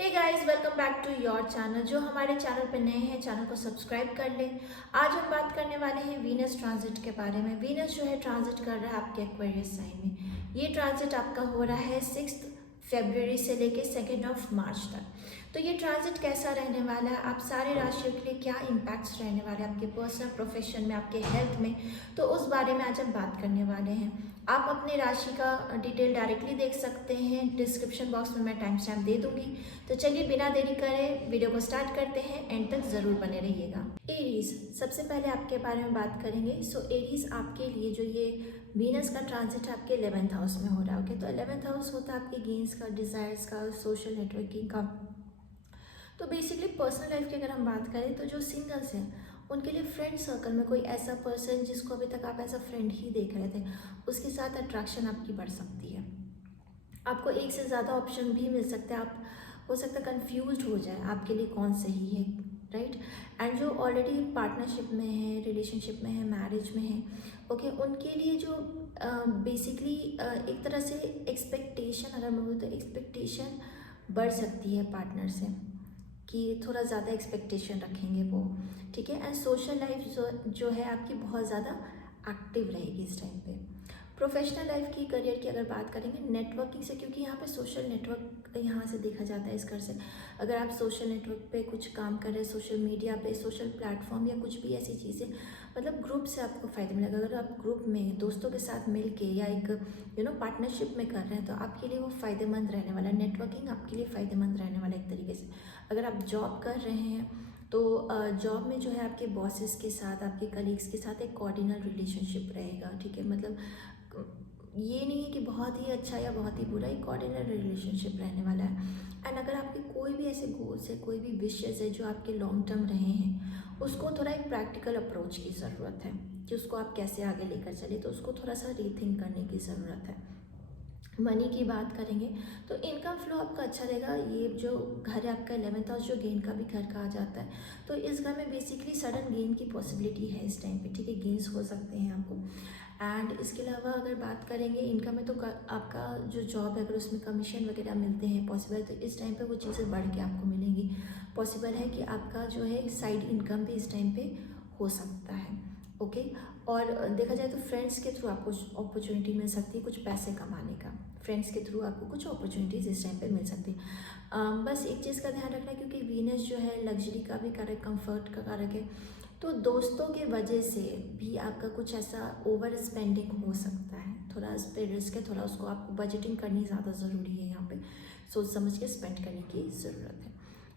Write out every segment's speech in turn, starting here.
Hey guys, welcome back to your channel. जो हमारे channel पे नए हैं, चैनल को सब्सक्राइब कर लें। आज हम बात करने वाले हैं वीनस ट्रांजिट के बारे में। वीनस जो है ट्रांजिट कर रहा है आपके एक्वेरियस साइन में। ये ट्रांजिट आपका हो रहा है 6 फरवरी से लेके 2 मार्च तक। तो ये ट्रांजिट कैसा रहने वाला है, आप सारे राशियों के लिए क्या इम्पैक्ट्स रहने वाले हैं आपके पर्सनल, प्रोफेशन में, आपके हेल्थ में, तो उस बारे में आज हम बात करने वाले हैं। आप अपने राशि का डिटेल डायरेक्टली देख सकते हैं, डिस्क्रिप्शन बॉक्स में मैं टाइम स्टैम्प दे दूंगी। तो चलिए बिना देरी करे वीडियो को स्टार्ट करते हैं, एंड तक ज़रूर बने रहिएगा। एरीज, सबसे पहले आपके बारे में बात करेंगे। सो एरीज आपके लिए जो ये वीनस का ट्रांजिट आपके 11th हाउस में हो रहा है। ओके, तो 11th हाउस होता है आपके गेन्स का, डिज़ायर्स का, सोशल नेटवर्किंग का। तो बेसिकली पर्सनल लाइफ की अगर हम बात करें तो जो सिंगल्स हैं उनके लिए फ्रेंड सर्कल में कोई ऐसा पर्सन जिसको अभी तक आप एज अ फ्रेंड ही देख रहे थे, उसके साथ अट्रैक्शन आपकी बढ़ सकती है। आपको एक से ज़्यादा ऑप्शन भी मिल सकते हैं। आप हो सकता है कन्फ्यूज हो जाए आपके लिए कौन सही है, राइट। एंड जो ऑलरेडी पार्टनरशिप में है, रिलेशनशिप में है, मैरिज में है, ओके, उनके लिए जो बेसिकली एक तरह से एक्सपेक्टेशन, अगर मैं बोलूँ तो एक्सपेक्टेशन बढ़ सकती है पार्टनर से, कि थोड़ा ज़्यादा एक्सपेक्टेशन रखेंगे वो, ठीक है। एंड सोशल लाइफ जो है आपकी बहुत ज़्यादा एक्टिव रहेगी इस टाइम पे। प्रोफेशनल लाइफ की, करियर की अगर बात करेंगे, नेटवर्किंग से, क्योंकि यहाँ पे सोशल नेटवर्क यहाँ से देखा जाता है इस घर से। अगर आप सोशल नेटवर्क पे कुछ काम कर रहे हैं, सोशल मीडिया पे, सोशल प्लेटफॉर्म या कुछ भी ऐसी चीज़ें, मतलब ग्रुप से आपको फ़ायदा मिलेगा। अगर आप ग्रुप में दोस्तों के साथ मिल के या एक पार्टनरशिप में कर रहे हैं तो आपके लिए वो फ़ायदेमंद रहने वाला है। नेटवर्किंग आपके लिए फ़ायदेमंद रहने वाला है एक तरीके से। अगर आप जॉब कर रहे हैं तो जॉब में जो है आपके बॉसेस के साथ, आपके कलीग्स के साथ एक कोऑर्डिनल रिलेशनशिप रहेगा, ठीक है। मतलब ये नहीं है कि बहुत ही अच्छा या बहुत ही बुरा, एक कोऑर्डिनल रिलेशनशिप रहने वाला है। एंड अगर आपके कोई भी ऐसे गोल्स है, कोई भी विशेज़ है जो आपके लॉन्ग टर्म रहे हैं, उसको थोड़ा एक प्रैक्टिकल अप्रोच की ज़रूरत है कि उसको आप कैसे आगे लेकर चले, तो उसको थोड़ा सा रीथिंक करने की ज़रूरत है। मनी की बात करेंगे तो इनकम फ्लो आपका अच्छा रहेगा। ये जो घर है आपका 11th हाउस, जो गेन का भी घर कहा जाता है, तो इस घर में बेसिकली सडन गेन की पॉसिबिलिटी है इस टाइम पे, ठीक है। गेन्स हो सकते हैं आपको। एंड इसके अलावा अगर बात करेंगे इनकम में, तो आपका जो जॉब है अगर उसमें कमीशन वगैरह मिलते हैं पॉसिबल, तो इस टाइम पे वो चीज़ें बढ़ के आपको मिलेंगी। पॉसिबल है कि आपका जो है साइड इनकम भी इस टाइम पे हो सकता है, ओके। और देखा जाए तो फ्रेंड्स के थ्रू आपको अपॉर्चुनिटी मिल सकती है कुछ पैसे कमाने का। फ्रेंड्स के थ्रू आपको कुछ अपॉर्चुनिटीज़ इस टाइम पे मिल सकती है। बस एक चीज़ का ध्यान रखना, क्योंकि वीनस जो है लग्जरी का भी कारक, कंफर्ट का कारक है, तो दोस्तों के वजह से भी आपका कुछ ऐसा ओवर स्पेंडिंग हो सकता है। थोड़ा इस पे रिस्क है, थोड़ा उसको आपको बजटिंग करनी ज़्यादा ज़रूरी है। यहाँ पे सोच समझ के स्पेंड करने की ज़रूरत है।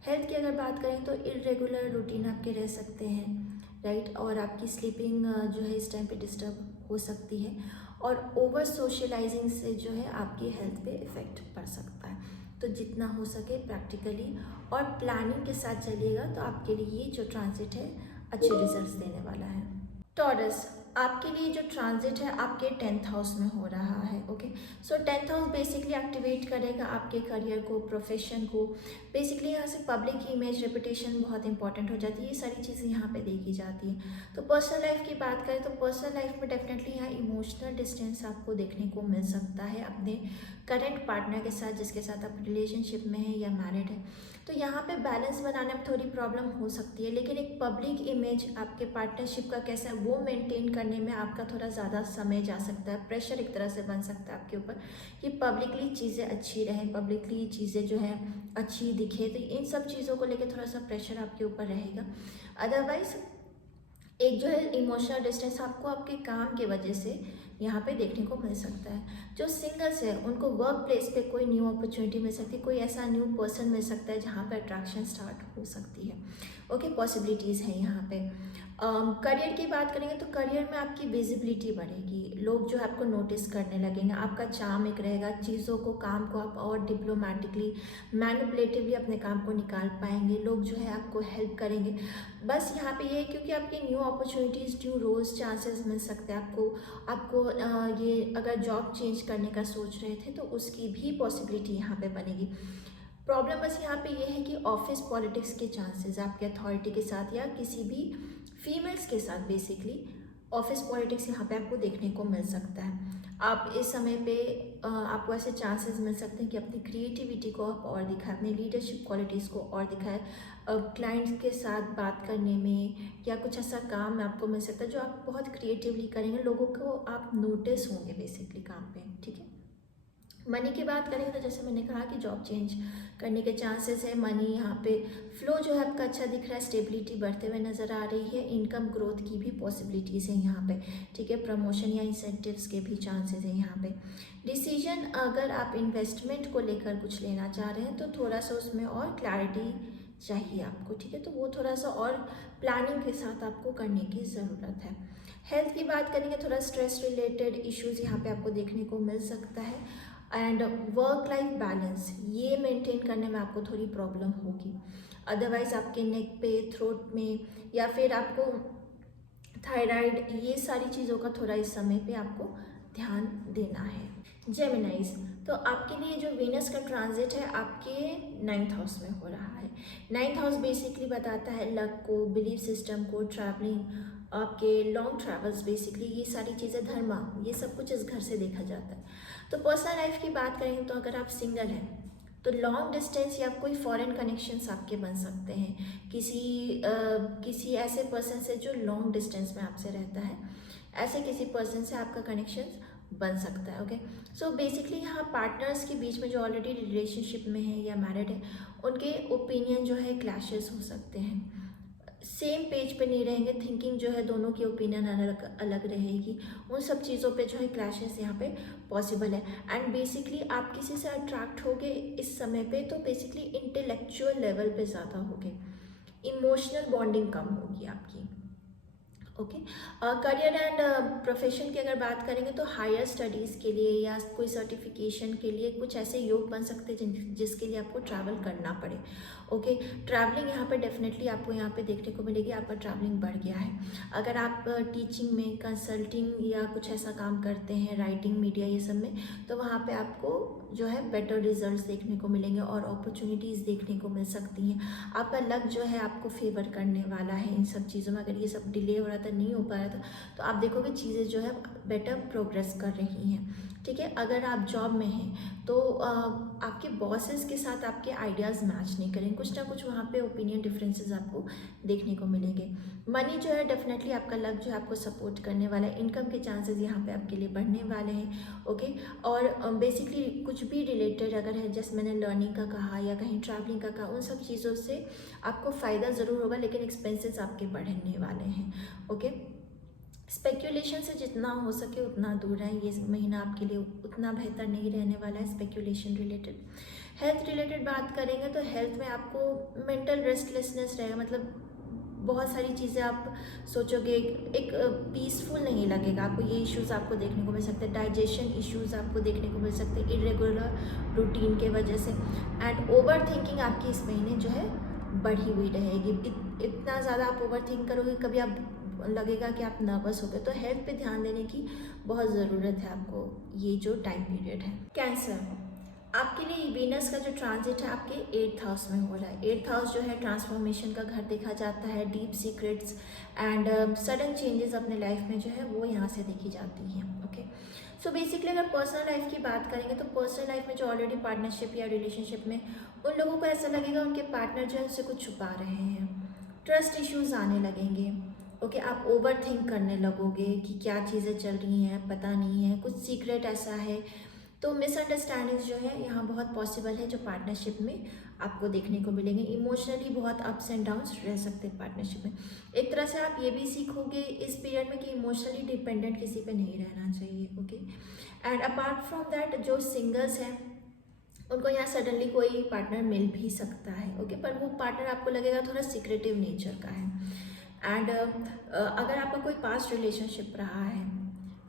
हेल्थ की अगर बात करें तो इरेगुलर रूटीन आपके रह सकते हैं, राइट। और आपकी स्लीपिंग जो है इस टाइम पे डिस्टर्ब हो सकती है, और ओवर सोशलाइजिंग से जो है आपकी हेल्थ पे इफ़ेक्ट पड़ सकता है। तो जितना हो सके प्रैक्टिकली और प्लानिंग के साथ चलिएगा तो आपके लिए ये जो ट्रांजिट है अच्छे रिजल्ट्स देने वाला है। टॉरस, आपके लिए जो ट्रांजिट है आपके 10th हाउस में हो रहा है, ओके। सो 10th हाउस बेसिकली एक्टिवेट करेगा आपके करियर को, प्रोफेशन को। बेसिकली यहाँ से पब्लिक इमेज, रेपुटेशन बहुत इंपॉर्टेंट हो जाती है। ये सारी चीज़ें यहाँ पे देखी जाती हैं। तो पर्सनल लाइफ की बात करें तो पर्सनल लाइफ में डेफिनेटली यहाँ इमोशनल डिस्टेंस आपको देखने को मिल सकता है अपने करेंट पार्टनर के साथ, जिसके साथ आप रिलेशनशिप में है या मैरिड है। तो यहाँ पे बैलेंस बनाने में थोड़ी प्रॉब्लम हो सकती है, लेकिन एक पब्लिक इमेज आपके पार्टनरशिप का कैसा है वो मेंटेन करने में आपका थोड़ा ज़्यादा समय जा सकता है। प्रेशर एक तरह से बन सकता है आपके ऊपर कि पब्लिकली चीज़ें अच्छी रहें, पब्लिकली चीज़ें जो है अच्छी दिखे, तो इन सब चीज़ों को लेकर थोड़ा सा प्रेशर आपके ऊपर रहेगा। अदरवाइज एक जो है इमोशनल डिस्टेंस आपको आपके काम की वजह से यहाँ पे देखने को मिल सकता है। जो सिंगल्स है उनको वर्क प्लेस पे कोई न्यू अपॉर्चुनिटी मिल सकती है, कोई ऐसा न्यू पर्सन मिल सकता है जहाँ पे अट्रैक्शन स्टार्ट हो सकती है, ओके। पॉसिबिलिटीज़ हैं यहाँ पे। करियर की बात करेंगे तो करियर में आपकी विजिबिलिटी बढ़ेगी, लोग जो है आपको नोटिस करने लगेंगे, आपका चार्म एक रहेगा, चीज़ों को, काम को आप और डिप्लोमेटिकली, मैनिपुलेटिवली अपने काम को निकाल पाएंगे, लोग जो है आपको हेल्प करेंगे। बस यहाँ पे ये है क्योंकि आपकी new opportunities, new roles, chances मिल सकते हैं आपको। आपको ये अगर जॉब चेंज करने का सोच रहे थे तो उसकी भी पॉसिबिलिटी यहाँ पे बनेगी। प्रॉब्लम बस यहाँ पे ये है कि ऑफिस पॉलिटिक्स के चांसेस आपके अथॉरिटी के साथ या किसी भी फीमेल्स के साथ, बेसिकली ऑफिस पॉलिटिक्स यहाँ पे आपको देखने को मिल सकता है। आप इस समय पे आपको ऐसे चांसेस मिल सकते हैं कि अपनी क्रिएटिविटी को आप और दिखाएं, अपनी लीडरशिप क्वालिटीज़ को और दिखाएं। क्लाइंट्स के साथ बात करने में या कुछ ऐसा काम आपको मिल सकता है जो आप बहुत क्रिएटिवली करेंगे, लोगों को आप नोटिस होंगे बेसिकली काम पे, ठीक है। मनी की बात करेंगे तो जैसे मैंने कहा कि जॉब चेंज करने के चांसेस है। मनी यहाँ पे फ्लो जो है आपका अच्छा दिख रहा है, स्टेबिलिटी बढ़ते हुए नज़र आ रही है, इनकम ग्रोथ की भी पॉसिबिलिटीज़ हैं यहाँ पे, ठीक है। प्रमोशन या इंसेंटिव्स के भी चांसेस हैं यहाँ पे। डिसीजन अगर आप इन्वेस्टमेंट को लेकर कुछ लेना चाह रहे हैं तो थोड़ा सा उसमें और क्लैरिटी चाहिए आपको, ठीक है। तो वो थोड़ा सा और प्लानिंग के साथ आपको करने की ज़रूरत है। हेल्थ की बात करेंगे, थोड़ा स्ट्रेस रिलेटेड इश्यूज़ यहाँ पे आपको देखने को मिल सकता है। एंड वर्क लाइफ बैलेंस ये मेंटेन करने में आपको थोड़ी प्रॉब्लम होगी। अदरवाइज़ आपके नेक पे, थ्रोट में या फिर आपको थायराइड, ये सारी चीज़ों का थोड़ा इस समय पे आपको ध्यान देना है। जेमिनाइज, तो आपके लिए जो वीनस का ट्रांजिट है आपके 9th हाउस में हो रहा है। 9th हाउस बेसिकली बताता है लक को, बिलीफ सिस्टम को, ट्रैवलिंग, आपके लॉन्ग ट्रैवल्स, बेसिकली ये सारी चीज़ें, धर्मा, ये सब कुछ इस घर से देखा जाता है। तो पर्सनल लाइफ की बात करें तो अगर आप सिंगल हैं तो लॉन्ग डिस्टेंस या कोई फॉरेन कनेक्शंस आपके बन सकते हैं किसी ऐसे पर्सन से जो लॉन्ग डिस्टेंस में आपसे रहता है, ऐसे किसी पर्सन से आपका कनेक्शन बन सकता है। ओके, सो बेसिकली यहाँ पार्टनर्स के बीच में जो ऑलरेडी रिलेशनशिप में है या मैरिड है, उनके ओपिनियन जो है क्लैशेस हो सकते हैं, सेम पेज पे नहीं रहेंगे, थिंकिंग जो है दोनों की ओपिनियन अलग अलग रहेगी, उन सब चीज़ों पे जो है क्लैशेस यहाँ पे पॉसिबल है। एंड बेसिकली आप किसी से अट्रैक्ट होगे इस समय पे तो बेसिकली इंटेलेक्चुअल लेवल पे ज़्यादा होगे, इमोशनल बॉन्डिंग कम होगी आपकी। ओके, करियर एंड प्रोफेशन की अगर बात करेंगे तो हायर स्टडीज़ के लिए या कोई सर्टिफिकेशन के लिए कुछ ऐसे योग बन सकते हैं जिसके लिए आपको ट्रैवल करना पड़े। ओके, ट्रैवलिंग यहाँ पे डेफिनेटली आपको यहाँ पे देखने को मिलेगी, आपका ट्रैवलिंग बढ़ गया है। अगर आप टीचिंग में, कंसल्टिंग या कुछ ऐसा काम करते हैं, राइटिंग, मीडिया, ये सब में, तो वहाँ पे आपको जो है बेटर रिजल्ट्स देखने को मिलेंगे और अपॉर्चुनिटीज़ देखने को मिल सकती हैं। आपका लक जो है आपको फेवर करने वाला है इन सब चीज़ों में। अगर ये सब डिले हो रहा था, नहीं हो पा रहा था, तो आप देखोगे चीज़ें जो है बेटर प्रोग्रेस कर रही हैं, ठीक है। अगर आप जॉब में हैं तो आपके बॉसेस के साथ आपके आइडियाज़ मैच नहीं करेंगे, कुछ ना कुछ वहाँ पे ओपिनियन डिफरेंसेस आपको देखने को मिलेंगे। मनी जो है डेफिनेटली आपका लक जो है आपको सपोर्ट करने वाला है, इनकम के चांसेस यहाँ पे आपके लिए बढ़ने वाले हैं। ओके, और बेसिकली कुछ भी रिलेटेड अगर है, जैसे मैंने लर्निंग का कहा या कहीं ट्रैवलिंग का कहा, उन सब चीज़ों से आपको फ़ायदा ज़रूर होगा, लेकिन एक्सपेंसेस आपके बढ़ने वाले हैं। ओके, स्पेक्यूलेशन से जितना हो सके उतना दूर रहें, ये महीना आपके लिए उतना बेहतर नहीं रहने वाला है स्पेक्यूलेशन रिलेटेड। हेल्थ रिलेटेड बात करेंगे तो हेल्थ में आपको मेंटल रेस्टलेसनेस रहेगा, मतलब बहुत सारी चीज़ें आप सोचोगे, एक पीसफुल नहीं लगेगा आपको, ये इश्यूज़ आपको देखने को मिल सकते हैं। डाइजेशन इश्यूज़ आपको देखने को मिल सकते हैं इरेगुलर रूटीन के वजह से। एंड ओवर थिंकिंग आपकी इस महीने जो है बढ़ी हुई रहेगी, इतना ज़्यादा आप ओवर थिंक करोगे, कभी आप लगेगा कि आप नर्वस हो गए। तो हेल्थ पे ध्यान देने की बहुत ज़रूरत है आपको ये जो टाइम पीरियड है। कैंसर, आपके लिए वीनस का जो ट्रांजिट है आपके 8th हाउस में हो रहा है। 8th हाउस जो है ट्रांसफॉर्मेशन का घर देखा जाता है, deep secrets and sudden changes अपने लाइफ में जो है वो यहाँ से देखी जाती हैं। ओके, सो बेसिकली अगर पर्सनल लाइफ की बात करेंगे तो पर्सनल लाइफ में जो ऑलरेडी पार्टनरशिप या रिलेशनशिप में, उन लोगों को ऐसा लगेगा उनके पार्टनर जो है उनसे कुछ छुपा रहे हैं, ट्रस्ट इश्यूज आने लगेंगे। ओके, आप ओवर थिंक करने लगोगे कि क्या चीज़ें चल रही हैं, पता नहीं है, कुछ सीक्रेट ऐसा है। तो मिसअंडरस्टैंडिंग्स जो है यहाँ बहुत पॉसिबल है जो पार्टनरशिप में आपको देखने को मिलेंगे। इमोशनली बहुत अप्स एंड डाउन्स रह सकते हैं पार्टनरशिप में। एक तरह से आप ये भी सीखोगे इस पीरियड में कि इमोशनली डिपेंडेंट किसी पे नहीं रहना चाहिए। Okay, and apart from that जो सिंगल्स हैं उनको यहाँ सडनली कोई पार्टनर मिल भी सकता है। ओके, पर वो पार्टनर आपको लगेगा थोड़ा सीक्रेटिव नेचर का है। एंड अगर आपका कोई पास्ट रिलेशनशिप रहा है,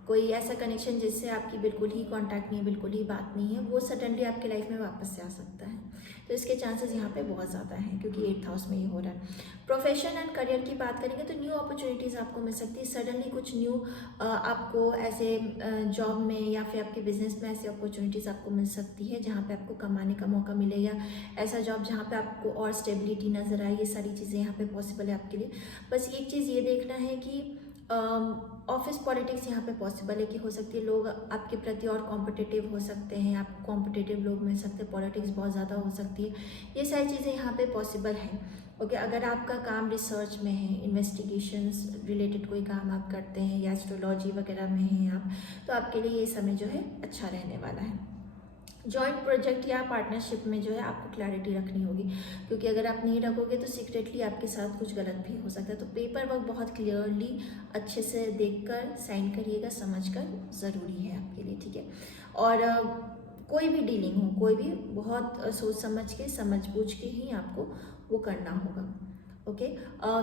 कोई ऐसा कनेक्शन जिससे आपकी बिल्कुल ही कांटेक्ट नहीं है, बिल्कुल ही बात नहीं है, वो सडनली आपके लाइफ में वापस से आ सकता है। तो इसके चांसेस यहाँ पे बहुत ज़्यादा हैं क्योंकि 8th हाउस में ये हो रहा है। प्रोफेशन एंड करियर की बात करेंगे तो न्यू अपॉर्चुनिटीज़ आपको मिल सकती है, सडनली कुछ न्यू आपको ऐसे जॉब में या फिर आपके बिजनेस में ऐसी अपॉर्चुनिटीज़ आपको मिल सकती है जहाँ पे आपको कमाने का मौका मिले, या ऐसा जॉब जहाँ पे आपको और स्टेबिलिटी नज़र आए। ये सारी चीज़ें यहाँ पे पॉसिबल है आपके लिए। बस एक चीज़ ये देखना है कि ऑफिस पॉलिटिक्स यहाँ पे पॉसिबल है कि हो सकती है लोग आपके प्रति और कॉम्पिटिटिव हो सकते हैं, आप कॉम्पिटिटिव लोग मिल सकते हैं, पॉलिटिक्स बहुत ज़्यादा हो सकती है, ये सारी चीज़ें यहाँ पे पॉसिबल हैं। ओके, अगर आपका काम रिसर्च में है, इन्वेस्टिगेशंस रिलेटेड कोई काम आप करते हैं या एस्ट्रोलॉजी वगैरह में हैं आप, तो आपके लिए ये समय जो है अच्छा रहने वाला है। जॉइंट प्रोजेक्ट या पार्टनरशिप में जो है आपको क्लैरिटी रखनी होगी, क्योंकि अगर आप नहीं रखोगे तो सीक्रेटली आपके साथ कुछ गलत भी हो सकता है। तो पेपर वर्क बहुत क्लियरली अच्छे से देखकर साइन करिएगा, समझकर ज़रूरी है आपके लिए, ठीक है। और कोई भी डीलिंग हो, कोई भी बहुत सोच समझ के, समझ बूझ के ही आपको वो करना होगा। ओके,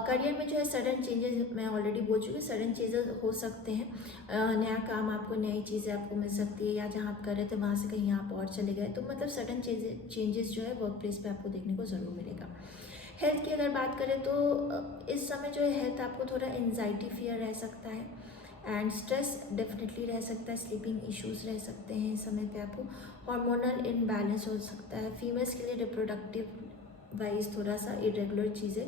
करियर में जो है सडन चेंजेस, मैं ऑलरेडी बोल चुकी हूँ, सडन चेंजेस हो सकते हैं। नया काम आपको, नई चीज़ें आपको मिल सकती है, या जहाँ आप कर रहे थे वहाँ से कहीं आप और चले गए, तो मतलब सडन चेंजेस जो है वर्क प्लेस पे आपको देखने को ज़रूर मिलेगा। हेल्थ की अगर बात करें तो इस समय जो है हेल्थ आपको थोड़ा एंजाइटी फियर रह सकता है, एंड स्ट्रेस डेफिनेटली रह सकता है, स्लीपिंग इश्यूज़ रह सकते हैं इस समय पे आपको, हार्मोनल इनबैलेंस हो सकता है। फीमेल्स के लिए रिप्रोडक्टिव वाइज थोड़ा सा इरेगुलर चीज़ें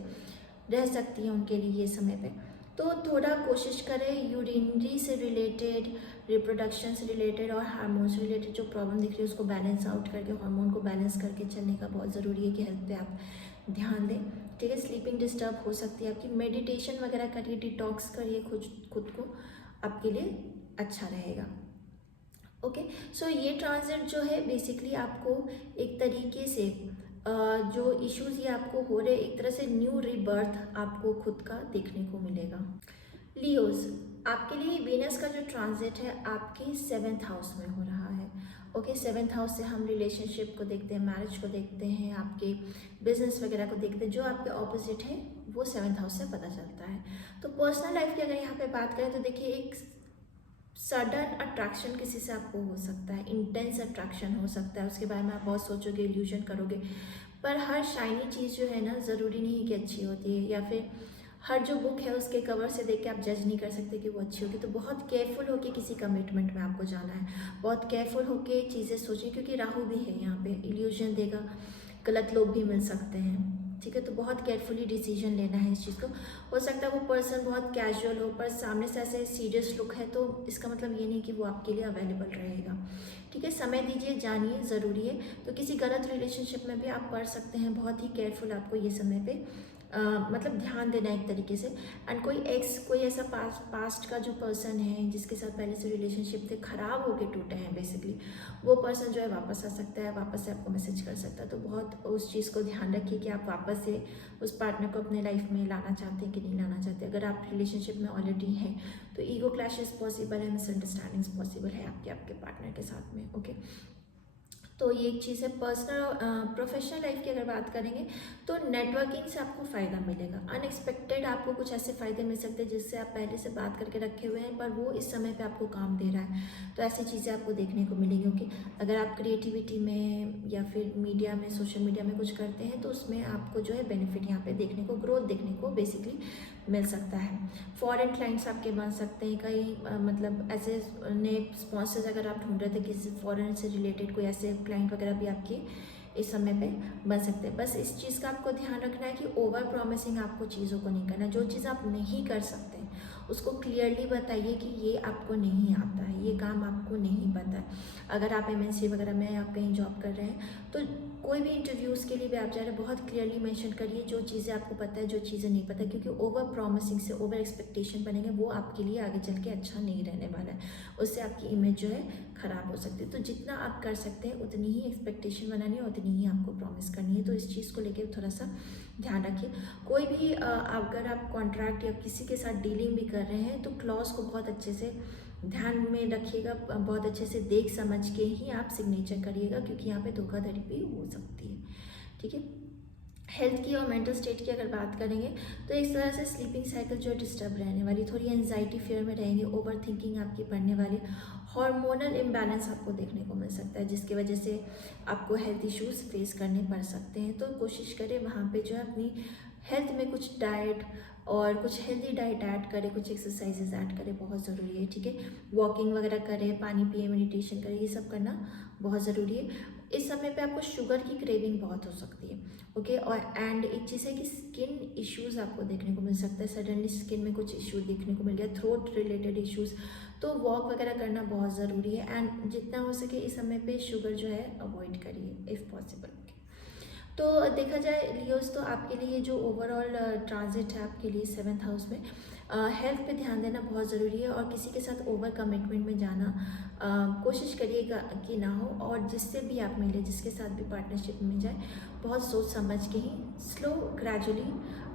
रह सकती हैं उनके लिए ये समय पे। तो थोड़ा कोशिश करें यूरिनरी से रिलेटेड, रिप्रोडक्शन से रिलेटेड और हार्मोन से रिलेटेड जो प्रॉब्लम दिख रही है उसको बैलेंस आउट करके, हार्मोन को बैलेंस करके चलने का बहुत ज़रूरी है कि हेल्थ पे आप ध्यान दें, ठीक है। स्लीपिंग डिस्टर्ब हो सकती है आपकी, मेडिटेशन वगैरह करिए, डिटॉक्स करिए खुद को, आपके लिए अच्छा रहेगा। ओके, सो ये ट्रांजिट जो है बेसिकली आपको एक तरीके से जो इश्यूज ये आपको हो रहे, एक तरह से न्यू रीबर्थ आपको खुद का देखने को मिलेगा। लियोज, आपके लिए वीनस का जो ट्रांजिट है आपके 7th हाउस में हो रहा है। ओके, 7th हाउस से हम रिलेशनशिप को देखते हैं, मैरिज को देखते हैं, आपके बिजनेस वगैरह को देखते हैं। जो आपके ऑपोजिट है वो 7th हाउस से पता चलता है। तो पर्सनल लाइफ की अगर यहाँ पे बात करें तो देखिए, एक सडन अट्रैक्शन किसी से आपको हो सकता है, इंटेंस अट्रैक्शन हो सकता है, उसके बारे में आप बहुत सोचोगे, इल्यूजन करोगे। पर हर शाइनी चीज़ जो है ना, ज़रूरी नहीं कि अच्छी होती है, या फिर हर जो बुक है उसके कवर से देख के आप जज नहीं कर सकते कि वो अच्छी होगी। तो बहुत केयरफुल होके किसी कमिटमेंट में आपको जाना है, बहुत केयरफुल होके चीज़ें सोचिए, क्योंकि राहु भी है यहाँ पे, इल्यूजन देगा, गलत लोग भी मिल सकते हैं, ठीक है। तो बहुत केयरफुली डिसीजन लेना है इस चीज़ को। हो सकता है वो पर्सन बहुत कैजुअल हो, पर सामने से ऐसे सीरियस लुक है, तो इसका मतलब ये नहीं कि वो आपके लिए अवेलेबल रहेगा, ठीक है। समय दीजिए, जानिए, ज़रूरी है। तो किसी गलत रिलेशनशिप में भी आप पढ़ सकते हैं, बहुत ही केयरफुल आपको ये समय पे मतलब ध्यान देना एक तरीके से। एंड कोई ऐसा पास्ट का जो पर्सन है जिसके साथ पहले से रिलेशनशिप थे, ख़राब होके टूटे हैं बेसिकली, वो पर्सन जो है वापस आ सकता है, वापस से आपको मैसेज कर सकता है। तो बहुत उस चीज़ को ध्यान रखिए कि आप वापस से उस पार्टनर को अपने लाइफ में लाना चाहते हैं कि नहीं लाना चाहते। अगर आप रिलेशनशिप में ऑलरेडी हैं तो ईगो क्लैशेस पॉसिबल है, मिसअंडरस्टैंडिंग्स पॉसिबल है आपके पार्टनर के साथ में। ओके, तो ये एक चीज़ है। पर्सनल प्रोफेशनल लाइफ की अगर बात करेंगे तो नेटवर्किंग से आपको फ़ायदा मिलेगा, अनएक्सपेक्टेड आपको कुछ ऐसे फ़ायदे मिल सकते हैं जिससे आप पहले से बात करके रखे हुए हैं, पर वो इस समय पे आपको काम दे रहा है। तो ऐसी चीज़ें आपको देखने को मिलेंगी। क्योंकि अगर आप क्रिएटिविटी में या फिर मीडिया में, सोशल मीडिया में कुछ करते हैं तो उसमें आपको जो है बेनिफिट यहाँ पे देखने को, ग्रोथ देखने को बेसिकली मिल सकता है। फॉरेन क्लाइंट्स आपके बन सकते हैं, कई मतलब ऐसे नए स्पॉन्सर्स अगर आप ढूंढ रहे थे किसी फॉरेन से रिलेटेड, कोई ऐसे क्लाइंट वगैरह भी आपके इस समय पे बन सकते हैं। बस इस चीज़ का आपको ध्यान रखना है कि ओवर प्रॉमिसिंग आपको चीज़ों को नहीं करना। जो चीज़ आप नहीं कर सकते उसको क्लियरली बताइए कि ये आपको नहीं आता है, ये काम आपको नहीं पता है। अगर आप एमएनसी वगैरह में आप कहीं जॉब कर रहे हैं तो कोई भी इंटरव्यूज़ के लिए भी आप जा रहे हैं, बहुत क्लियरली मेंशन करिए जो चीज़ें आपको पता है, जो चीज़ें नहीं पता, क्योंकि ओवर प्रॉमिसिंग से ओवर एक्सपेक्टेशन बनेंगे, वो आपके लिए आगे चल के अच्छा नहीं रहने वाला है। उससे आपकी इमेज जो है ख़राब हो सकती है। तो जितना आप कर सकते हैं उतनी ही एक्सपेक्टेशन बनानी है, उतनी ही आपको प्रॉमिस करनी है। तो इस चीज़ को लेकर थोड़ा सा ध्यान रखिए। कोई भी अगर आप कॉन्ट्रैक्ट या किसी के साथ डीलिंग भी कर रहे हैं तो क्लॉज को बहुत अच्छे से ध्यान में रखिएगा, बहुत अच्छे से देख समझ के ही आप सिग्नेचर करिएगा, क्योंकि यहाँ पे धोखाधड़ी भी हो सकती है, ठीक है। हेल्थ की और मेंटल स्टेट की अगर बात करेंगे तो इस तरह से स्लीपिंग साइकिल जो डिस्टर्ब रहने वाली, थोड़ी एंजाइटी फियर में रहेंगे, ओवर थिंकिंग आपकी बढ़ने वाली, हार्मोनल इम्बैलेंस आपको देखने को मिल सकता है, जिसकी वजह से आपको हेल्थ इश्यूज फेस करने पड़ सकते हैं। तो कोशिश करें वहाँ पे जो है अपनी हेल्थ में कुछ डाइट और कुछ हेल्दी डाइट ऐड करें, कुछ एक्सरसाइजेज ऐड करें, बहुत ज़रूरी है, ठीक है। वॉकिंग वगैरह करें, पानी पिए, मेडिटेशन करें, ये सब करना बहुत ज़रूरी है। इस समय पे आपको शुगर की क्रेविंग बहुत हो सकती है, ओके। और एंड एक चीज़ है कि स्किन इश्यूज़ आपको देखने को मिल सकता है, सडनली स्किन में कुछ इशू देखने को मिल गया, थ्रोट रिलेटेड इश्यूज़, तो वॉक वगैरह करना बहुत ज़रूरी है। एंड जितना हो सके इस समय पे शुगर जो है अवॉइड करिए इफ़ पॉसिबल। तो देखा जाए लियोस, तो आपके लिए जो ओवरऑल ट्रांजिट है आपके लिए 7th हाउस में, हेल्थ पे ध्यान देना बहुत ज़रूरी है। और किसी के साथ ओवर कमिटमेंट में जाना कोशिश करिएगा कि ना हो, और जिससे भी आप मिले, जिसके साथ भी पार्टनरशिप में जाए, बहुत सोच समझ के ही स्लो ग्रेजुअली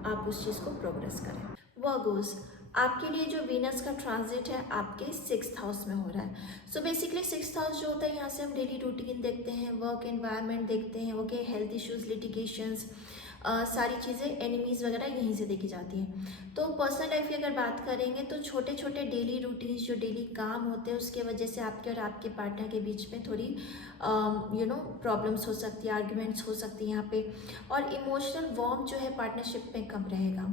आप उस चीज़ को प्रोग्रेस करें। वर्गोस, आपके लिए जो वीनस का ट्रांजिट है आपके 6th हाउस में हो रहा है। सो बेसिकली 6th हाउस जो होता है, यहाँ से हम डेली रूटीन देखते हैं, वर्क एनवायरनमेंट देखते हैं, ओके, हेल्थ इश्यूज, लिटिगेशंस, सारी चीज़ें, एनिमीज़ वगैरह यहीं से देखी जाती हैं। तो पर्सनल लाइफ की अगर बात करेंगे तो छोटे छोटे डेली रूटीन्स, जो डेली काम होते हैं, उसके वजह से आपके और आपके पार्टनर के बीच में थोड़ी प्रॉब्लम्स हो सकती है, आर्ग्यूमेंट्स हो सकती है यहाँ पे। और इमोशनल वार्म जो है पार्टनरशिप में कम रहेगा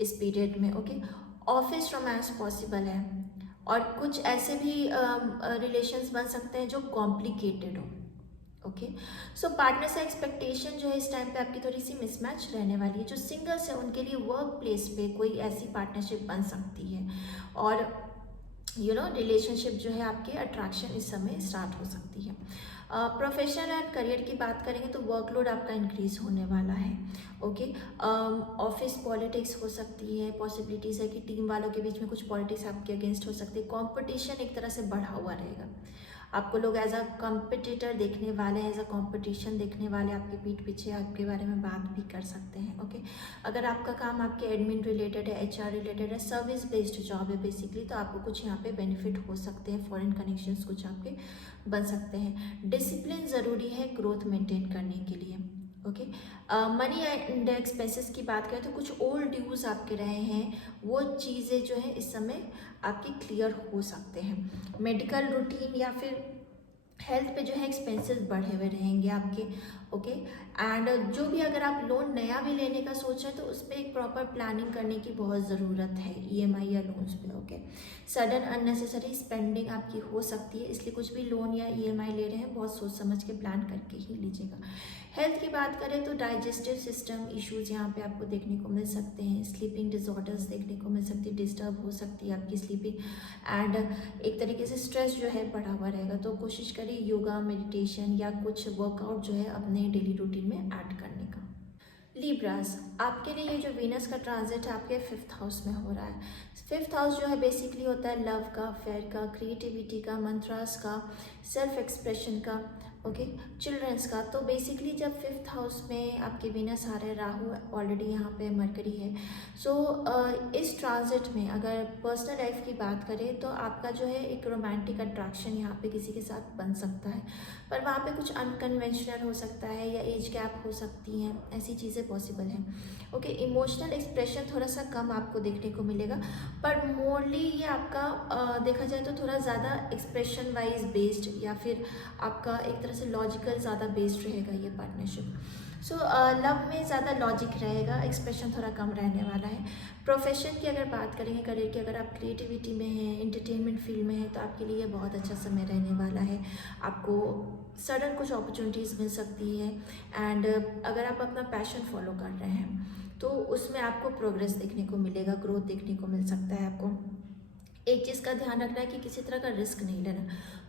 इस पीरियड में, ओके। ऑफिस रोमांस पॉसिबल है, और कुछ ऐसे भी रिलेशंस बन सकते हैं जो कॉम्प्लिकेटेड हो, ओके। सो पार्टनर से एक्सपेक्टेशन जो है इस टाइम पे आपकी थोड़ी सी मिसमैच रहने वाली है। जो सिंगल्स है उनके लिए वर्क प्लेस पे कोई ऐसी पार्टनरशिप बन सकती है, और रिलेशनशिप जो है आपके अट्रैक्शन इस समय स्टार्ट हो सकती है। प्रोफेशनल एंड करियर की बात करेंगे तो वर्कलोड आपका इंक्रीज होने वाला है, ओके। ऑफिस पॉलिटिक्स हो सकती है, पॉसिबिलिटीज़ है कि टीम वालों के बीच में कुछ पॉलिटिक्स आपके अगेंस्ट हो सकती है, कंपटीशन एक तरह से बढ़ा हुआ रहेगा, आपको लोग एज अ कॉम्पिटिटर देखने वाले हैं, एज अ कंपटीशन देखने वाले, आपके पीठ पीछे आपके बारे में बात भी कर सकते हैं, ओके। अगर आपका काम आपके एडमिन रिलेटेड है, एचआर रिलेटेड है, सर्विस बेस्ड जॉब है बेसिकली, तो आपको कुछ यहाँ पे बेनिफिट हो सकते हैं, फॉरेन कनेक्शंस कुछ आपके बन सकते हैं। डिसिप्लिन ज़रूरी है ग्रोथ मेंटेन करने के लिए, ओके। मनी एंड एक्सपेंसेस की बात करें तो कुछ ओल्ड ड्यूज आपके रहे हैं, वो चीज़ें जो है इस समय आपकी क्लियर हो सकते हैं। मेडिकल रूटीन या फिर हेल्थ पे जो है एक्सपेंसेस बढ़े हुए रहेंगे आपके, ओके। एंड जो भी अगर आप लोन नया भी लेने का सोच रहे हैं तो उस पर एक प्रॉपर प्लानिंग करने की बहुत ज़रूरत है, ईएमआई या लोन्स पे, ओके। सडन अननेसेसरी स्पेंडिंग आपकी हो सकती है, इसलिए कुछ भी लोन या ईएमआई ले रहे हैं बहुत सोच समझ के प्लान करके ही लीजिएगा। हेल्थ की बात करें तो डाइजेस्टिव सिस्टम इश्यूज़ यहाँ पे आपको देखने को मिल सकते हैं, स्लीपिंग डिसऑर्डर्स देखने को मिल सकती है, डिस्टर्ब हो सकती है आपकी स्लीपिंग, एंड एक तरीके से स्ट्रेस जो है बढ़ा हुआ रहेगा। तो कोशिश करिए योगा, मेडिटेशन या कुछ वर्कआउट जो है अपने डेली रूटीन में ऐड करने का। लिब्रास, आपके लिए ये जो वीनस का ट्रांजिट है आपके 5th हाउस में हो रहा है। 5th हाउस जो है बेसिकली होता है लव का, फेयर का, क्रिएटिविटी का, मंत्रास का, सेल्फ एक्सप्रेशन का, ओके, चिल्ड्रंस का। तो बेसिकली जब 5th हाउस में आपके वीनस आ रहे हैं, राहु ऑलरेडी यहाँ पे मरकरी है, सो इस ट्रांजिट में अगर पर्सनल लाइफ की बात करें तो आपका जो है एक रोमांटिक अट्रैक्शन यहाँ पे किसी के साथ बन सकता है, पर वहाँ पे कुछ अनकन्वेंशनल हो सकता है या एज गैप हो सकती हैं, ऐसी चीज़ें पॉसिबल हैं, ओके। इमोशनल एक्सप्रेशन थोड़ा सा कम आपको देखने को मिलेगा, पर मोरली ये आपका देखा जाए तो थोड़ा ज़्यादा एक्सप्रेशन वाइज बेस्ड या फिर आपका एक तरह से लॉजिकल ज़्यादा बेस्ड रहेगा ये पार्टनरशिप। सो लव में ज़्यादा लॉजिक रहेगा, एक्सप्रेशन थोड़ा कम रहने वाला है। प्रोफेशन की अगर बात करेंगे, करियर की, अगर आप क्रिएटिविटी में हैं, इंटरटेनमेंट फील्ड में हैं, तो आपके लिए बहुत अच्छा समय रहने वाला है, आपको सडन कुछ अपॉर्चुनिटीज़ मिल सकती है। एंड अगर आप अपना पैशन फॉलो कर रहे हैं तो उसमें आपको प्रोग्रेस देखने को मिलेगा, ग्रोथ देखने को मिल सकता है। आपको एक चीज़ का ध्यान रखना है कि किसी तरह का रिस्क नहीं लेना,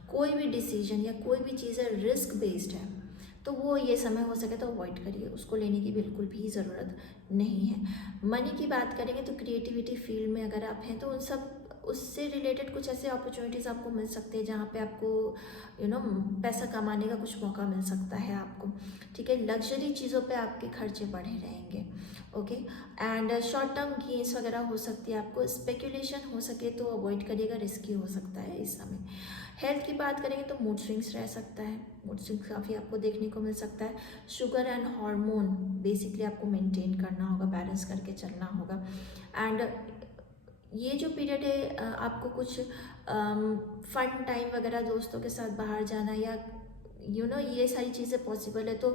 कोई भी डिसीजन या कोई भी चीज़ है रिस्क बेस्ड है तो वो ये समय हो सके तो अवॉइड करिए, उसको लेने की बिल्कुल भी ज़रूरत नहीं है। मनी की बात करेंगे तो क्रिएटिविटी फील्ड में अगर आप हैं तो उन सब उससे रिलेटेड कुछ ऐसे अपॉर्चुनिटीज़ आपको मिल सकते हैं जहाँ पे आपको पैसा कमाने का कुछ मौका मिल सकता है आपको, ठीक है। लग्जरी चीज़ों पे आपके खर्चे बढ़े रहेंगे, okay. And short term gains वगैरह हो सकती है, आपको स्पेकुलेशन हो सके तो अवॉइड करिएगा, रिस्की हो सकता है इस समय। हेल्थ की बात करेंगे तो मूड स्विंग्स रह सकता है, मूड स्विंग्स काफ़ी आपको देखने को मिल सकता है। शुगर एंड हार्मोन बेसिकली आपको मेंटेन करना होगा, बैलेंस करके चलना होगा। एंड ये जो पीरियड है आपको कुछ फन टाइम वगैरह दोस्तों के साथ बाहर जाना या ये सारी चीज़ें पॉसिबल है, तो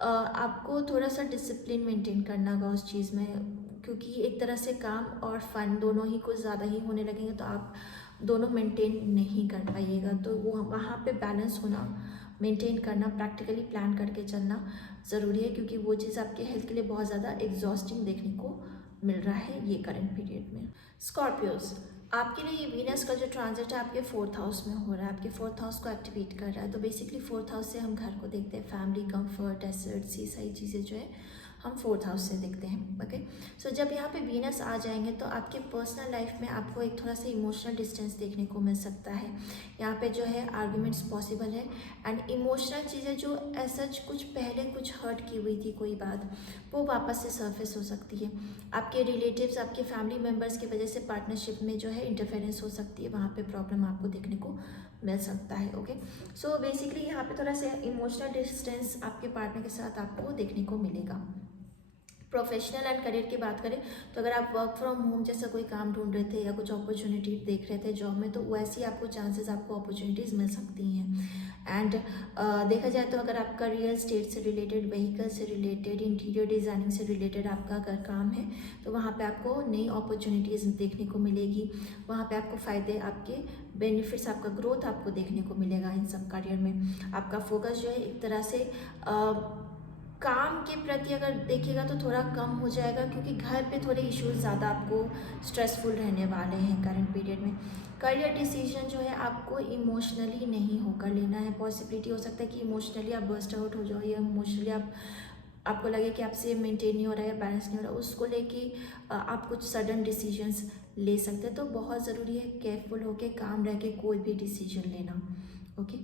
आपको थोड़ा सा डिसिप्लिन मेंटेन करना होगा उस चीज़ में, क्योंकि एक तरह से काम और फन दोनों ही कुछ ज़्यादा ही होने लगेंगे तो आप दोनों मेंटेन नहीं कर पाइएगा, तो वो वहाँ पे बैलेंस होना मेंटेन करना, प्रैक्टिकली प्लान करके चलना ज़रूरी है, क्योंकि वो चीज़ आपके हेल्थ के लिए बहुत ज़्यादा एग्जॉस्टिंग देखने को मिल रहा है ये करंट पीरियड में। स्कॉर्पियोज, आपके लिए ये वीनस का जो ट्रांजिट है आपके 4th हाउस में हो रहा है, आपके 4th हाउस को एक्टिवेट कर रहा है। तो बेसिकली 4th हाउस से हम घर को देखते हैं, फैमिली, कंफर्ट, एसेट्स, ये सारी चीज़ें जो है हम 4th हाउस से देखते हैं। ओके, सो जब यहाँ पे वीनस आ जाएंगे तो आपके पर्सनल लाइफ में आपको एक थोड़ा सा इमोशनल डिस्टेंस देखने को मिल सकता है। यहाँ पे जो है आर्ग्यूमेंट्स पॉसिबल है, एंड इमोशनल चीज़ें जो ऐसा कुछ पहले कुछ हर्ट की हुई थी कोई बात, वो वापस से सरफेस हो सकती है। आपके रिलेटिव्स, आपके फैमिली मेम्बर्स की वजह से पार्टनरशिप में जो है इंटरफेरेंस हो सकती है, वहाँ पे प्रॉब्लम आपको देखने को मिल सकता है। ओके, सो बेसिकली यहाँ पे थोड़ा सा इमोशनल डिस्टेंस आपके पार्टनर के साथ आपको देखने को मिलेगा। प्रोफेशनल एंड करियर की बात करें तो अगर आप वर्क फ्रॉम होम जैसा कोई काम ढूंढ रहे थे या कुछ अपॉर्चुनिटी देख रहे थे जॉब में, तो वैसी आपको चांसेस, आपको अपॉर्चुनिटीज़ मिल सकती हैं। एंड देखा जाए तो अगर आपका रियल स्टेट से रिलेटेड, व्हीकल से रिलेटेड, इंटीरियर डिज़ाइनिंग से रिलेटेड आपका अगर काम है, तो वहाँ पे आपको नई अपॉर्चुनिटीज़ देखने को मिलेगी, वहाँ पे आपको फ़ायदे, आपके बेनिफिट्स, आपका ग्रोथ आपको देखने को मिलेगा इन सब करियर में। आपका फोकस जो है एक तरह से काम के प्रति अगर देखिएगा तो थोड़ा कम हो जाएगा, क्योंकि घर पे थोड़े इश्यूज ज़्यादा आपको स्ट्रेसफुल रहने वाले हैं करंट पीरियड में। करियर डिसीजन जो है आपको इमोशनली नहीं होकर लेना है। पॉसिबिलिटी हो सकता है कि इमोशनली आप बर्स्ट आउट हो जाओ, या इमोशनली आपको लगे कि आपसे मेंटेन नहीं हो रहा है या बैलेंस नहीं हो रहा है, उसको लेके आप कुछ सडन डिसीजंस ले सकते हैं। तो बहुत ज़रूरी है केयरफुल होके, काम रह के कोई भी डिसीजन लेना। ओके,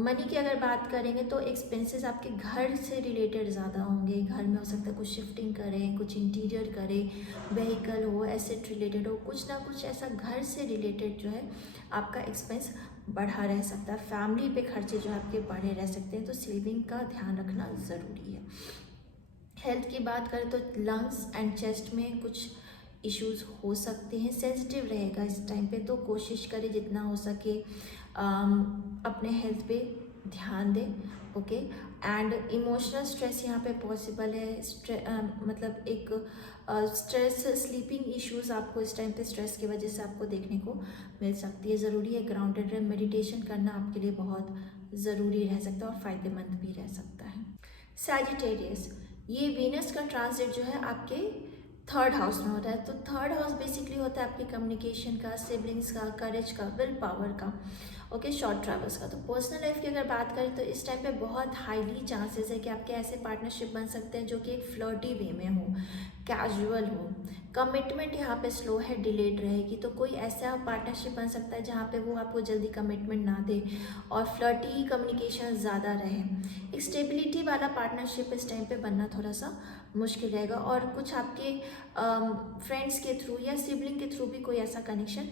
मनी की अगर बात करेंगे तो एक्सपेंसेस आपके घर से रिलेटेड ज़्यादा होंगे। घर में हो सकता है कुछ शिफ्टिंग करें, कुछ इंटीरियर करें, व्हीकल हो, एसेट रिलेटेड हो, कुछ ना कुछ ऐसा घर से रिलेटेड जो है आपका एक्सपेंस बढ़ा रह सकता है। फैमिली पे खर्चे जो है आपके बढ़े रह सकते हैं, तो सेविंग का ध्यान रखना ज़रूरी है। हेल्थ की बात करें तो लंग्स एंड चेस्ट में कुछ इश्यूज हो सकते हैं, सेंसिटिव रहेगा इस टाइम पे, तो कोशिश करें जितना हो सके अपने हेल्थ पे ध्यान दें। ओके, एंड इमोशनल स्ट्रेस यहाँ पे पॉसिबल है। मतलब एक स्ट्रेस, स्लीपिंग इश्यूज आपको इस टाइम पे स्ट्रेस की वजह से आपको देखने को मिल सकती है। ज़रूरी है ग्राउंडेड रहे, मेडिटेशन करना आपके लिए बहुत ज़रूरी रह सकता है और फ़ायदेमंद भी रह सकता है। सैजिटेरियस, ये वीनस का ट्रांजिट जो है आपके 3rd हाउस में होता है। तो 3rd हाउस बेसिकली होता है आपके कम्युनिकेशन का, सिबलिंग्स का, करेज का, विल पावर का, ओके, शॉर्ट ट्रैवल्स का। तो पर्सनल लाइफ की अगर बात करें तो इस टाइम पे बहुत हाईली चांसेस है कि आपके ऐसे पार्टनरशिप बन सकते हैं जो कि एक फ्लर्टी वे में हो, कैजुअल हो। कमिटमेंट यहाँ पे स्लो है, डिलेड रहेगी। तो कोई ऐसा पार्टनरशिप बन सकता है जहाँ पे वो आपको जल्दी कमिटमेंट ना दे और फ्लर्टी कम्युनिकेशन ज़्यादा रहे। एक स्टेबिलिटी वाला पार्टनरशिप इस टाइम पे बनना थोड़ा सा मुश्किल रहेगा, और कुछ आपके फ्रेंड्स के थ्रू या सिबलिंग के थ्रू भी कोई ऐसा कनेक्शन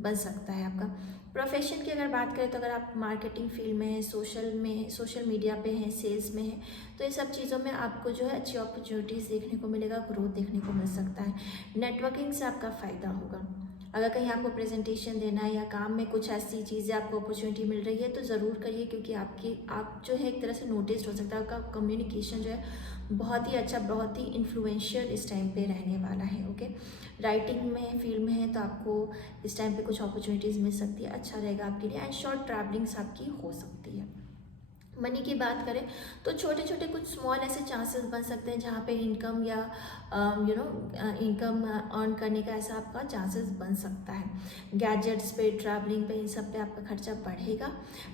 बन सकता है आपका। प्रोफेशन की अगर बात करें तो अगर आप मार्केटिंग फील्ड में हैं, सोशल मीडिया पे हैं, सेल्स में हैं, तो ये सब चीज़ों में आपको जो है अच्छी अपॉर्चुनिटीज़ देखने को मिलेगा, ग्रोथ देखने को मिल सकता है। नेटवर्किंग से आपका फ़ायदा होगा। अगर कहीं आपको प्रेजेंटेशन देना है या काम में कुछ ऐसी चीज़ें आपको अपॉर्चुनिटी मिल रही है तो ज़रूर करिए, क्योंकि आप जो है एक तरह से नोटिस हो सकता है। आपका कम्युनिकेशन जो है बहुत ही अच्छा, बहुत ही इन्फ्लुएंशियल इस टाइम पे रहने वाला है। ओके, राइटिंग में फील्ड में है तो आपको इस टाइम पे कुछ अपॉर्चुनिटीज़ मिल सकती है, अच्छा रहेगा आपके लिए। एंड शॉर्ट ट्रैवलिंग्स आपकी हो सकती है। मनी की बात करें तो छोटे छोटे कुछ स्मॉल ऐसे चांसेस बन सकते हैं जहाँ पे इनकम या इनकम अर्न करने का ऐसा आपका चांसेस बन सकता है। गैजेट्स पे, ट्रैवलिंग पे, इन सब पे आपका खर्चा बढ़ेगा।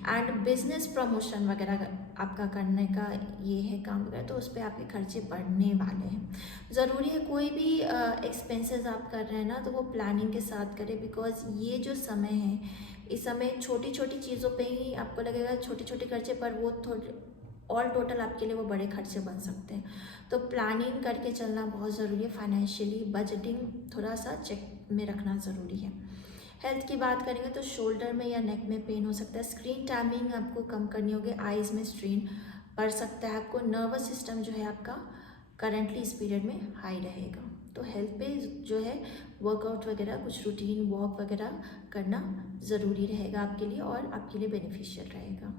एंड बिजनेस प्रमोशन वगैरह आपका करने का ये है काम वगैरह, तो उस पर आपके खर्चे बढ़ने वाले हैं। ज़रूरी है कोई भी एक्सपेंसेस आप कर रहे हैं ना तो वो प्लानिंग के साथ करें, बिकॉज ये जो समय है इस समय छोटी छोटी चीज़ों पे ही आपको लगेगा छोटे छोटे खर्चे, पर वो थोड़े ऑल टोटल आपके लिए वो बड़े खर्चे बन सकते हैं। तो प्लानिंग करके चलना बहुत ज़रूरी है। फाइनेंशियली बजटिंग थोड़ा सा चेक में रखना ज़रूरी है। हेल्थ की बात करेंगे तो शोल्डर में या नेक में पेन हो सकता है। स्क्रीन टाइमिंग आपको कम करनी होगी, आइज़ में स्ट्रेन पड़ सकता है आपको। नर्वस सिस्टम जो है आपका करंटली इस पीरियड में हाई रहेगा। तो हेल्थ पे जो है वर्कआउट वगैरह, कुछ रूटीन वॉक वगैरह करना ज़रूरी रहेगा आपके लिए और आपके लिए बेनिफिशियल रहेगा।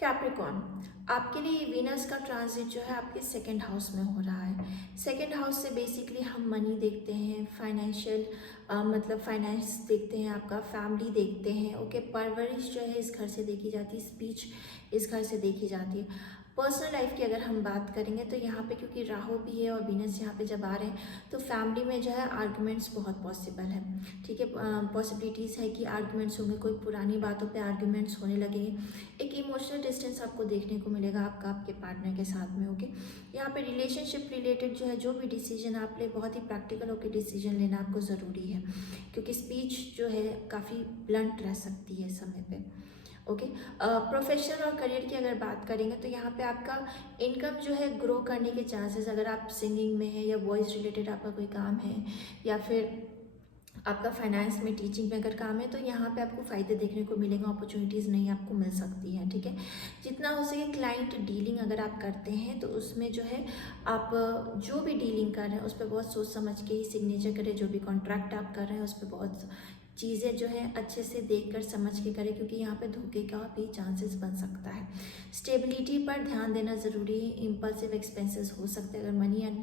कैप्रिकॉर्न, आपके लिए वीनस का ट्रांजिट जो है आपके सेकंड हाउस में हो रहा है। सेकंड हाउस से बेसिकली हम मनी देखते हैं, फाइनेंशियल मतलब फाइनेंस देखते हैं, आपका फैमिली देखते हैं। ओके, परवरिश जो है इस घर से देखी जाती है, स्पीच इस घर से देखी जाती है। पर्सनल लाइफ की अगर हम बात करेंगे तो यहाँ पे क्योंकि राहु भी है और वीनस यहाँ पे जब आ रहे हैं तो फैमिली में जो है आर्गुमेंट्स बहुत पॉसिबल है। ठीक है, पॉसिबिलिटीज़ है कि आर्गुमेंट्स होंगे, कोई पुरानी बातों पे आर्गुमेंट्स होने लगेंगे। एक इमोशनल डिस्टेंस आपको देखने को मिलेगा आपका आपके पार्टनर के साथ में। ओके, यहाँ पे रिलेशनशिप रिलेटेड जो है जो भी डिसीजन आप ले, बहुत ही प्रैक्टिकल होकर डिसीजन लेना आपको ज़रूरी है, क्योंकि स्पीच जो है काफ़ी ब्लंट रह सकती है इस समय पे। ओके, प्रोफेशन और करियर की अगर बात करेंगे तो यहाँ पे आपका इनकम जो है ग्रो करने के चांसेस, अगर आप सिंगिंग में है या वॉइस रिलेटेड आपका कोई काम है या फिर आपका फाइनेंस में, टीचिंग में अगर काम है तो यहाँ पे आपको फ़ायदे देखने को मिलेंगे, अपॉर्चुनिटीज़ नहीं आपको मिल सकती हैं। ठीक है, जितना हो सके क्लाइंट डीलिंग अगर आप करते हैं तो उसमें जो है आप जो भी डीलिंग कर रहे हैं उस पर बहुत सोच समझ के ही सिग्नेचर करें। जो भी कॉन्ट्रैक्ट आप कर रहे हैं उस पर बहुत चीज़ें जो है अच्छे से देखकर समझ के करें, क्योंकि यहाँ पे धोखे का भी चांसेस बन सकता है। स्टेबिलिटी पर ध्यान देना ज़रूरी है। इम्पल्सिव एक्सपेंसेस हो सकते हैं, अगर मनी एंड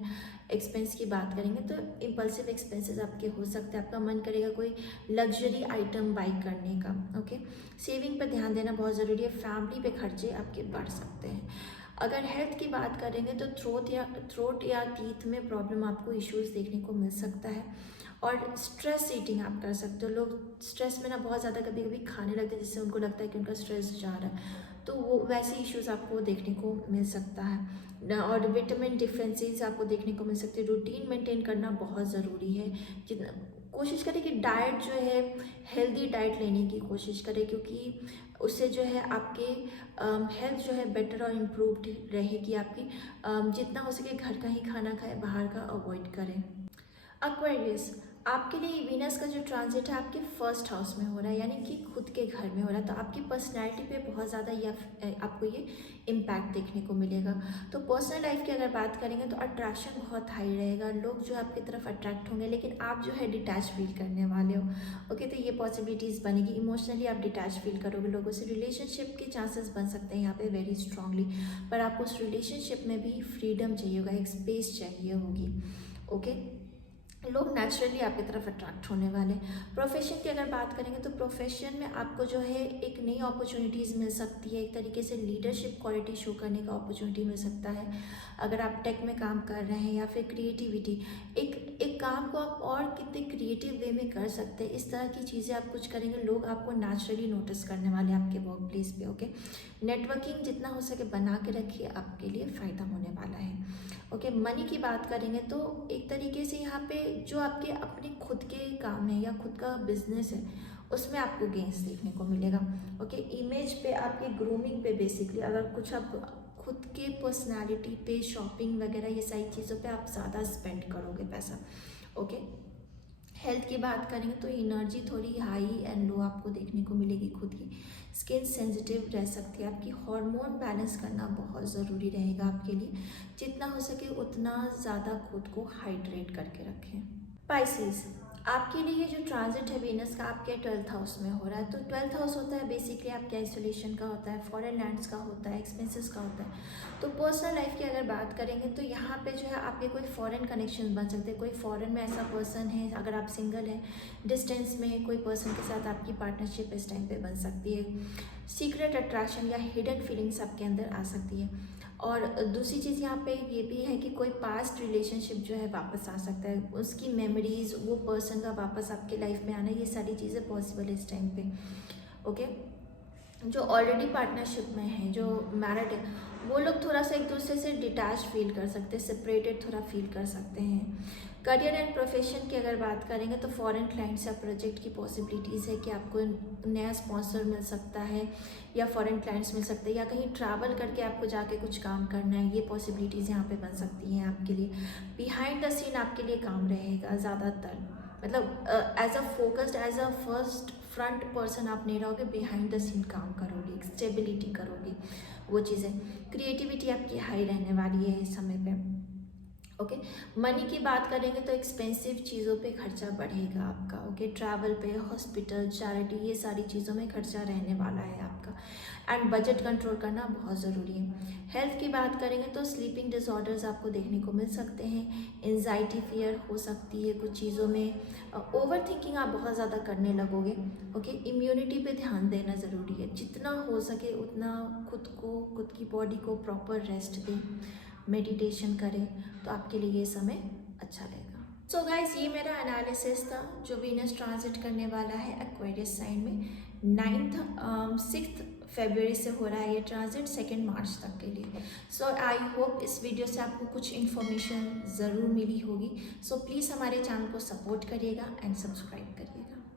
एक्सपेंस की बात करेंगे तो इम्पल्सिव एक्सपेंसेस आपके हो सकते हैं। आपका मन करेगा कोई लग्जरी आइटम बाई करने का। ओके, सेविंग पर ध्यान देना बहुत ज़रूरी है। फैमिली पे खर्चे आपके बढ़ सकते हैं। अगर हेल्थ की बात करेंगे तो थ्रोट या टीथ में प्रॉब्लम आपको इश्यूज़ देखने को मिल सकता है। और स्ट्रेस ईटिंग आप कर सकते हो। लोग स्ट्रेस में ना बहुत ज़्यादा कभी कभी खाने लगते हैं जिससे उनको लगता है कि उनका स्ट्रेस जा रहा है, तो वो वैसे इश्यूज़ आपको देखने को मिल सकता है। और विटामिन डिफरेंसेस आपको देखने को मिल सकते हैं। रूटीन मेंटेन करना बहुत ज़रूरी है। जितना कोशिश करें कि डाइट जो है हेल्दी डाइट लेने की कोशिश करें, क्योंकि उससे जो है आपके हेल्थ जो है बेटर और इम्प्रूव्ड रहेगी आपकी। जितना हो सके घर का ही खाना खाएं, बाहर का अवॉइड करें। एक्वेरियस, आपके लिए वीनस का जो ट्रांजिट है आपके फर्स्ट हाउस में हो रहा है, यानी कि खुद के घर में हो रहा है, तो आपकी पर्सनैलिटी पे बहुत ज़्यादा आपको ये इम्पैक्ट देखने को मिलेगा। तो पर्सनल लाइफ की अगर बात करेंगे तो अट्रैक्शन बहुत हाई रहेगा, लोग जो आपकी तरफ अट्रैक्ट होंगे, लेकिन आप जो है डिटैच फील करने वाले हो। ओके, तो ये पॉसिबिलिटीज़ बनेगी। इमोशनली आप डिटैच फील करोगे लोगों से। रिलेशनशिप के चांसेस बन सकते हैं यहाँ पे वेरी स्ट्रांगली, पर आपको उस रिलेशनशिप में भी फ्रीडम चाहिए होगा, एक स्पेस चाहिए होगी। ओके, लोग नेचुरली आपकी तरफ अट्रैक्ट होने वाले। प्रोफेशन की अगर बात करेंगे तो प्रोफेशन में आपको जो है एक नई अपॉर्चुनिटीज़ मिल सकती है, एक तरीके से लीडरशिप क्वालिटी शो करने का अपॉर्चुनिटी मिल सकता है। अगर आप टेक में काम कर रहे हैं या फिर क्रिएटिविटी, एक काम को आप और कितने क्रिएटिव वे में कर सकते हैं, इस तरह की चीज़ें आप कुछ करेंगे, लोग आपको नेचुरली नोटिस करने वाले हैं आपके वर्क प्लेस पे। ओके, नेटवर्किंग जितना हो सके बना के रखिए, आपके लिए फ़ायदा होने वाला है। ओके, मनी की बात करेंगे तो एक तरीके से यहाँ पे जो आपके अपने खुद के काम है या खुद का बिजनेस है उसमें आपको गेंस देखने को मिलेगा। ओके, इमेज पे, आपकी ग्रूमिंग पे, बेसिकली अगर कुछ आप खुद के पर्सनालिटी पे, शॉपिंग वगैरह ये सारी चीज़ों पे आप ज़्यादा स्पेंड करोगे पैसा। ओके, हेल्थ की बात करेंगे तो एनर्जी थोड़ी हाई एंड लो आपको देखने को मिलेगी खुद की। स्किन सेंसिटिव रह सकती है आपकी। हार्मोन बैलेंस करना बहुत ज़रूरी रहेगा आपके लिए। जितना हो सके उतना ज़्यादा खुद को हाइड्रेट करके रखें। पाइसेस, आपके लिए ये जो ट्रांजिट है वीनस का आपके 12th हाउस में हो रहा है। तो 12th हाउस होता है बेसिकली आपके आइसोलेशन का होता है, फॉरेन लैंड्स का होता है, एक्सपेंसेस का होता है। तो पर्सनल लाइफ की अगर बात करेंगे तो यहाँ पे जो है आपके कोई फॉरेन कनेक्शन बन सकते हैं। कोई फॉरेन में ऐसा पर्सन है, अगर आप सिंगल हैं, डिस्टेंस में कोई पर्सन के साथ आपकी पार्टनरशिप इस टाइम पे बन सकती है। सीक्रेट अट्रैक्शन या हिडन फीलिंग्स आपके अंदर आ सकती है। और दूसरी चीज़ यहाँ पे ये भी है कि कोई पास्ट रिलेशनशिप जो है वापस आ सकता है, उसकी मेमोरीज, वो पर्सन का वापस आपके लाइफ में आना, ये सारी चीज़ें पॉसिबल है इस टाइम पे। ओके, जो ऑलरेडी पार्टनरशिप में है, जो मैरिड है, वो लोग थोड़ा सा एक दूसरे से डिटैच फील कर सकते हैं, सेपरेटेड थोड़ा फील कर सकते हैं। करियर एंड प्रोफेशन की अगर बात करेंगे तो फॉरेन क्लाइंट्स या प्रोजेक्ट की पॉसिबिलिटीज़ है कि आपको नया स्पॉन्सर मिल सकता है या फॉरेन क्लाइंट्स मिल सकते हैं, या कहीं ट्रैवल करके आपको जाके कुछ काम करना है, ये पॉसिबिलिटीज़ यहाँ पे बन सकती हैं आपके लिए। बिहाइंड द सीन आपके लिए काम रहेगा ज़्यादातर, मतलब as a focused, as a first front person आप नहीं रहोगे, बिहाइंड द सीन काम करोगे, स्टेबिलिटी करोगे, वो चीज़ें। क्रिएटिविटी आपकी हाई रहने वाली है इस समय पे। Okay, okay. मनी की बात करेंगे तो एक्सपेंसिव चीज़ों पे खर्चा बढ़ेगा आपका, ओके। ट्रैवल पे, हॉस्पिटल, चैरिटी, ये सारी चीज़ों में खर्चा रहने वाला है आपका। एंड बजट कंट्रोल करना बहुत ज़रूरी है। हेल्थ की बात करेंगे तो स्लीपिंग डिसऑर्डर्स आपको देखने को मिल सकते हैं, एंजाइटी, फियर हो सकती है कुछ चीज़ों में, ओवर थिंकिंग आप बहुत ज़्यादा करने लगोगे, ओके। इम्यूनिटी पे ध्यान देना ज़रूरी है, जितना हो सके उतना खुद की बॉडी को प्रॉपर रेस्ट दें, मेडिटेशन करें, तो आपके लिए ये समय अच्छा रहेगा। सो गाइज, ये मेरा एनालिसिस था जो वीनस ट्रांजिट करने वाला है एक्वेरियस साइन में 6 फरवरी से हो रहा है ये ट्रांजिट 2 मार्च तक के लिए। सो आई होप इस वीडियो से आपको कुछ इन्फॉर्मेशन ज़रूर मिली होगी। सो प्लीज़ हमारे चैनल को सपोर्ट करिएगा एंड सब्सक्राइब करिएगा।